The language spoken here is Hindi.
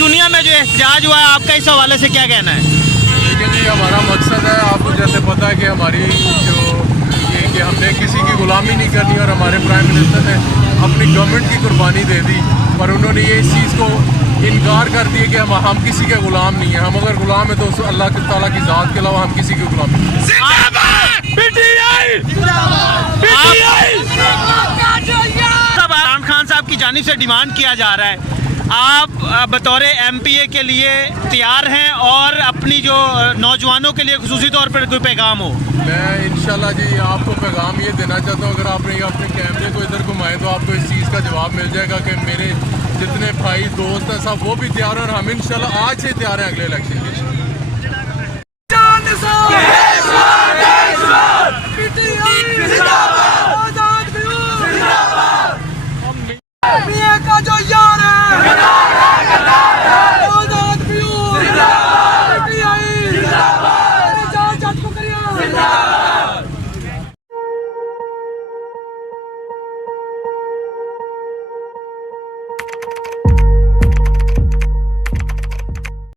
चुनिया में जो एहतजाज हुआ है, आपका इस हवाले से क्या कहना है? लेकिन जी हमारा मकसद है, आपको जैसे पता है कि हमारी जो ये कि हमने किसी की गुलामी नहीं करनी, और हमारे प्राइम मिनिस्टर ने अपनी गवर्नमेंट की कुर्बानी दे दी, पर उन्होंने ये इस चीज़ को इनकार कर दिया कि हम किसी के गुलाम नहीं हैं। हम अगर गुलाम है तो उस अल्लाह ताला की ज़ात के अलावा हम किसी के गुलाम नहीं हैं। इमरान खान साहब की जानिब से डिमांड किया जा रहा है, आप बतौर MPA के लिए तैयार हैं और अपनी जो नौजवानों के लिए खुसूसी तौर पर कोई पैगाम हो? मैं इंशाल्लाह जी आपको पैगाम ये देना चाहता हूँ, अगर आपने ये अपने कैमरे को इधर घुमाए तो आपको इस चीज़ का जवाब मिल जाएगा कि मेरे जितने भाई दोस्त हैं सब वो भी तैयार हैं, और हम इंशाल्लाह आज से तैयार हैं अगले इलेक्शन के लिए।